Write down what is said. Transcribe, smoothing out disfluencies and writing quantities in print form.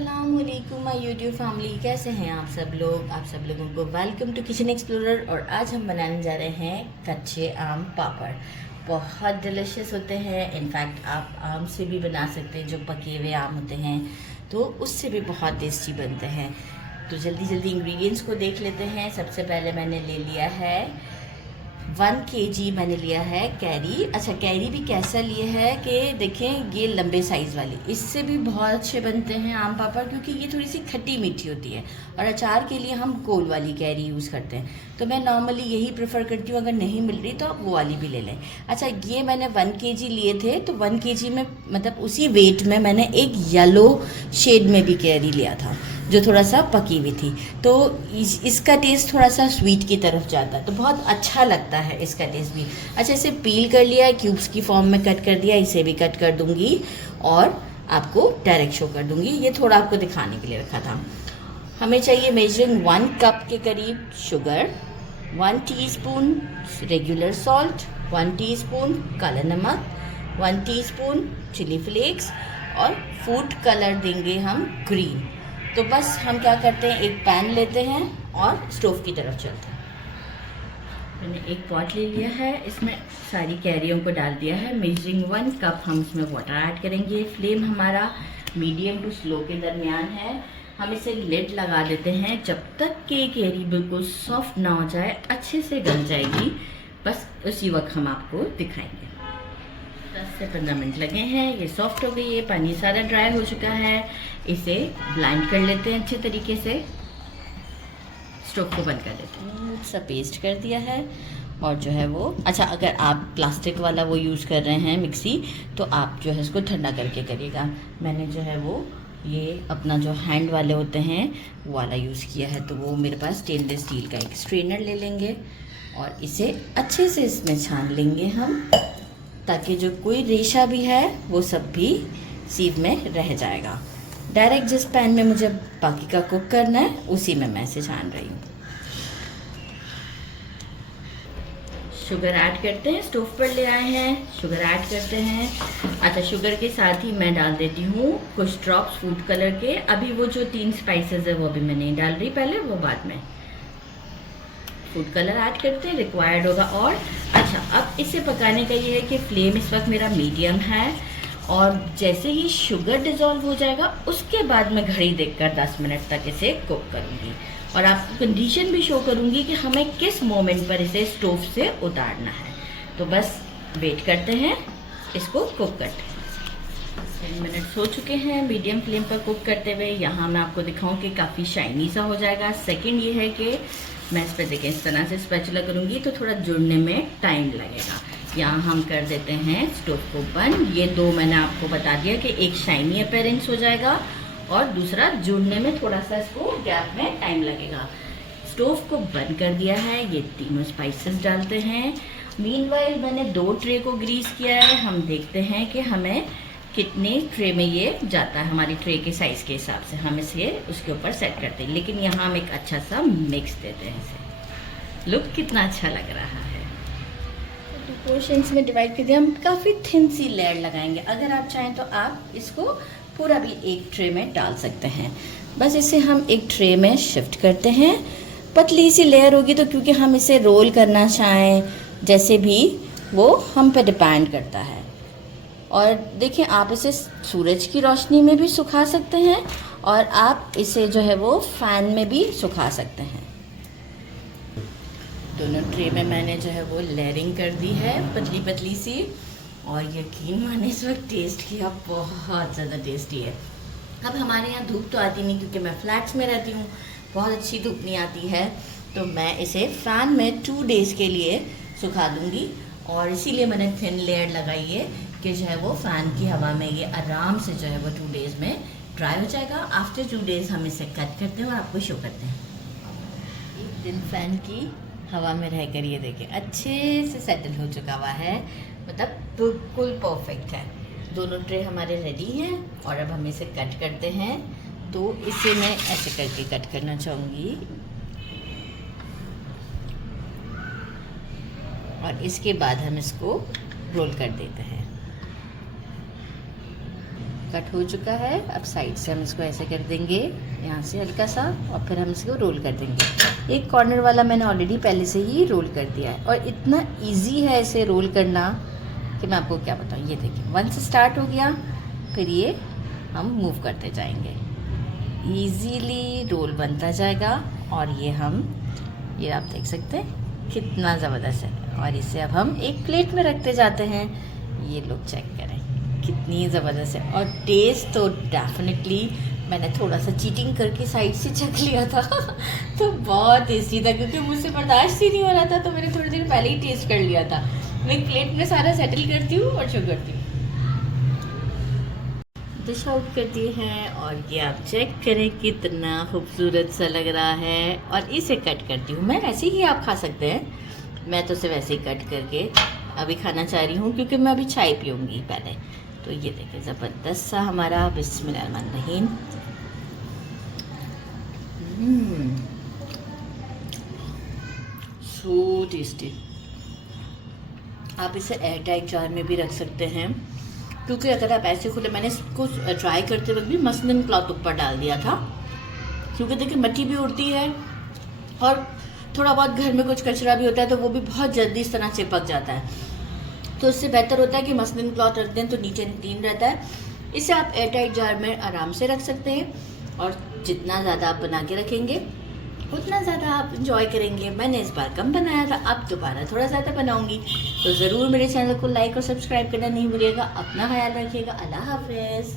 अस्सलामुअलैकुम my YouTube family, कैसे हैं आप सब लोग। आप सब लोगों को वेलकम टू किचन एक्सप्लोरर। और आज हम बनाने जा रहे हैं कच्चे आम पापड़। बहुत डिलीशियस होते हैं। इनफैक्ट आप आम से भी बना सकते हैं, जो पके हुए आम होते हैं तो उससे भी बहुत टेस्टी बनते हैं। तो जल्दी जल्दी इंग्रेडिएंट्स को देख लेते हैं। सबसे पहले मैंने ले लिया है 1 kg मैंने लिया है कैरी। अच्छा, कैरी भी कैसा लिए है कि देखें, ये लंबे साइज़ वाली, इससे भी बहुत अच्छे बनते हैं आम पापड़, क्योंकि ये थोड़ी सी खट्टी मीठी होती है। और अचार के लिए हम गोल वाली कैरी यूज़ करते हैं, तो मैं नॉर्मली यही प्रेफर करती हूँ। अगर नहीं मिल रही तो आप वो वाली भी ले लें। अच्छा, ये मैंने 1 kg लिए थे, तो 1 kg में मतलब उसी वेट में मैंने एक येलो शेड में भी कैरी लिया था, जो थोड़ा सा पकी हुई थी। तो इसका टेस्ट थोड़ा सा स्वीट की तरफ जाता है, तो बहुत अच्छा लगता है इसका टेस्ट भी। अच्छा, इसे पील कर लिया है, क्यूब्स की फॉर्म में कट कर दिया। इसे भी कट कर दूंगी और आपको डायरेक्ट शो कर दूंगी। ये थोड़ा आपको दिखाने के लिए रखा था। हमें चाहिए मेजरिंग 1 कप के करीब sugar, 1 teaspoon regular salt, 1 teaspoon काला नमक, 1 टीस्पून चिली फ्लेक्स और फूड कलर देंगे हम ग्रीन। तो बस हम क्या करते हैं, एक पैन लेते हैं और स्टोव की तरफ चलते हैं। मैंने एक पॉट ले लिया है, इसमें सारी कैरियों को डाल दिया है। मेजरिंग 1 कप हम इसमें वाटर ऐड करेंगे। फ्लेम हमारा मीडियम टू स्लो के दरमियान है। हम इसे लिड लगा देते हैं जब तक कि कैरी बिल्कुल सॉफ्ट ना हो जाए, अच्छे से गल जाएगी। बस उसी वक्त हम आपको दिखाएंगे। 10 से 15 मिनट लगे हैं, ये सॉफ्ट हो गई है, पानी सारा ड्राई हो चुका है। इसे ब्लेंड कर लेते हैं अच्छे तरीके से। स्टोव को बंद कर देते हैं। सब पेस्ट कर दिया है और जो है वो, अच्छा, अगर आप प्लास्टिक वाला वो यूज़ कर रहे हैं मिक्सी, तो आप जो है इसको ठंडा करके करिएगा। मैंने जो है वो ये अपना जो हैंड वाले होते हैं वो वाला यूज़ किया है। तो वो मेरे पास स्टेनलेस स्टील का एक स्ट्रेनर ले लेंगे और इसे अच्छे से इसमें छान लेंगे हम, ताकि जो कोई रेशा भी है वो सब भी सीव में रह जाएगा। डायरेक्ट जिस पैन में मुझे बाकी का कुक करना है उसी में मैं इसे छान रही हूँ। शुगर ऐड करते हैं, स्टोव पर ले आए हैं, शुगर ऐड करते हैं। अच्छा, शुगर के साथ ही मैं डाल देती हूँ कुछ ड्रॉप्स फूड कलर के। अभी वो जो 3 स्पाइसेस है वो अभी मैं नहीं डाल रही, पहले वो बाद में। फूड कलर ऐड करते हैं, रिक्वायर्ड होगा। और अच्छा, अब इसे पकाने का ये है कि फ्लेम इस वक्त मेरा मीडियम है, और जैसे ही शुगर डिज़ोल्व हो जाएगा उसके बाद मैं घड़ी देखकर 10 मिनट तक इसे कुक करूँगी। और आपको कंडीशन भी शो करूँगी कि हमें किस मोमेंट पर इसे स्टोव से उतारना है। तो बस वेट करते हैं, इसको कुक करते हैं। 10 मिनट हो चुके हैं मीडियम फ्लेम पर कुक करते हुए। यहाँ मैं आपको दिखाऊँ कि काफ़ी शाइनी सा हो जाएगा। सेकंड ये है कि मैं इस पर देखें, इस तरह से स्पैचुला करूँगी तो थोड़ा जुड़ने में टाइम लगेगा। यहाँ हम कर देते हैं स्टोव को बंद। ये 2 मैंने आपको बता दिया कि एक शाइनी अपीयरेंस हो जाएगा और दूसरा जुड़ने में थोड़ा सा इसको गैप में टाइम लगेगा। स्टोव को बंद कर दिया है। ये तीनों स्पाइसेस डालते हैं। मीनवाइल मैंने 2 ट्रे को ग्रीस किया है। हम देखते हैं कि हमें कितने ट्रे में ये जाता है। हमारी ट्रे के साइज़ के हिसाब से हम इसे उसके ऊपर सेट करते हैं, लेकिन यहाँ हम एक अच्छा सा मिक्स देते हैं इसे। लुक कितना अच्छा लग रहा है। तो पोर्शंस में डिवाइड कर दिया। हम काफ़ी थिन सी लेयर लगाएंगे। अगर आप चाहें तो आप इसको पूरा भी एक ट्रे में डाल सकते हैं। बस इसे हम एक ट्रे में शिफ्ट करते हैं। पतली सी लेयर होगी तो क्योंकि हम इसे रोल करना चाहें जैसे भी, वो हम पे डिपेंड करता है। और देखिए, आप इसे सूरज की रोशनी में भी सुखा सकते हैं और आप इसे जो है वो फैन में भी सुखा सकते हैं। दोनों ट्रे में मैंने जो है वो लेयरिंग कर दी है पतली पतली सी, और यकीन माने इस वक्त टेस्ट किया, बहुत ज़्यादा टेस्टी है। अब हमारे यहाँ धूप तो आती नहीं, क्योंकि मैं फ्लैट्स में रहती हूँ, बहुत अच्छी धूप नहीं आती है, तो मैं इसे फ़ैन में 2 डेज़ के लिए सुखा दूँगी। और इसीलिए मैंने थिन लेयर लगाई है कि जो है वो फ़ैन की हवा में ये आराम से जो है वो 2 डेज़ में ड्राई हो जाएगा। आफ्टर 2 डेज़ हम इसे कट करते हैं और आपको शो करते हैं। एक दिन फ़ैन की हवा में रहकर ये देखिए अच्छे से सेटल हो चुका हुआ है, मतलब बिल्कुल परफेक्ट है। दोनों ट्रे हमारे रेडी हैं और अब हम इसे कट करते हैं। तो इसे मैं ऐसे करके कट करना चाहूँगी, और इसके बाद हम इसको रोल कर देते हैं। कट हो चुका है। अब साइड से हम इसको ऐसे कर देंगे, यहाँ से हल्का सा, और फिर हम इसको रोल कर देंगे। एक कॉर्नर वाला मैंने ऑलरेडी पहले से ही रोल कर दिया है, और इतना इजी है इसे रोल करना कि मैं आपको क्या बताऊँ। ये देखिए, वंस स्टार्ट हो गया, फिर ये हम मूव करते जाएंगे, इजीली रोल बनता जाएगा। और ये आप देख सकते हैं कितना ज़बरदस्त है। और इसे अब हम एक प्लेट में रखते जाते हैं। ये लोग चेक करें कितनी ज़बरदस्त है। और टेस्ट तो डेफिनेटली मैंने थोड़ा सा चीटिंग करके साइड से चख लिया था तो बहुत टेस्टी था, क्योंकि मुझसे बर्दाश्त ही नहीं हो रहा था, तो मैंने थोड़ी देर पहले ही टेस्ट कर लिया था। मैं एक प्लेट में सारा सेटल करती हूँ और शो करती हूँ। डिश आउट कर दिए हैं, और ये आप चेक करें कितना खूबसूरत सा लग रहा है। और इसे कट करती हूँ मैं, ऐसे ही आप खा सकते हैं। मैं तो सिर्फ ऐसे ही कट करके अभी खाना चाह रही हूँ, क्योंकि मैं अभी चाय पीऊँगी पहले। तो ये देखिए ज़बरदस्त सा हमारा बिस्मिल्लाहिर्रहमानिर्रहीम। So tasty. आप इसे एयर टाइट जार में भी रख सकते हैं, क्योंकि अगर आप ऐसे खुले, मैंने इसको ट्राई करते वक्त भी मसलिन क्लॉथ ऊपर डाल दिया था, क्योंकि देखिए मिट्टी भी उड़ती है और थोड़ा बहुत घर में कुछ कचरा भी होता है, तो वो भी बहुत जल्दी इस तरह चिपक जाता है। तो इससे बेहतर होता है कि मसलिन क्लॉथ रख दें, तो नीचे क्लीन रहता है। इसे आप एयर टाइट जार में आराम से रख सकते हैं, और जितना ज़्यादा आप बना के रखेंगे उतना ज़्यादा आप इंजॉय करेंगे। मैंने इस बार कम बनाया था, अब दोबारा थोड़ा ज़्यादा बनाऊंगी। तो ज़रूर मेरे चैनल को लाइक और सब्सक्राइब करना नहीं भूलिएगा। अपना ख्याल रखिएगा। अल्लाह हाफ़िज़।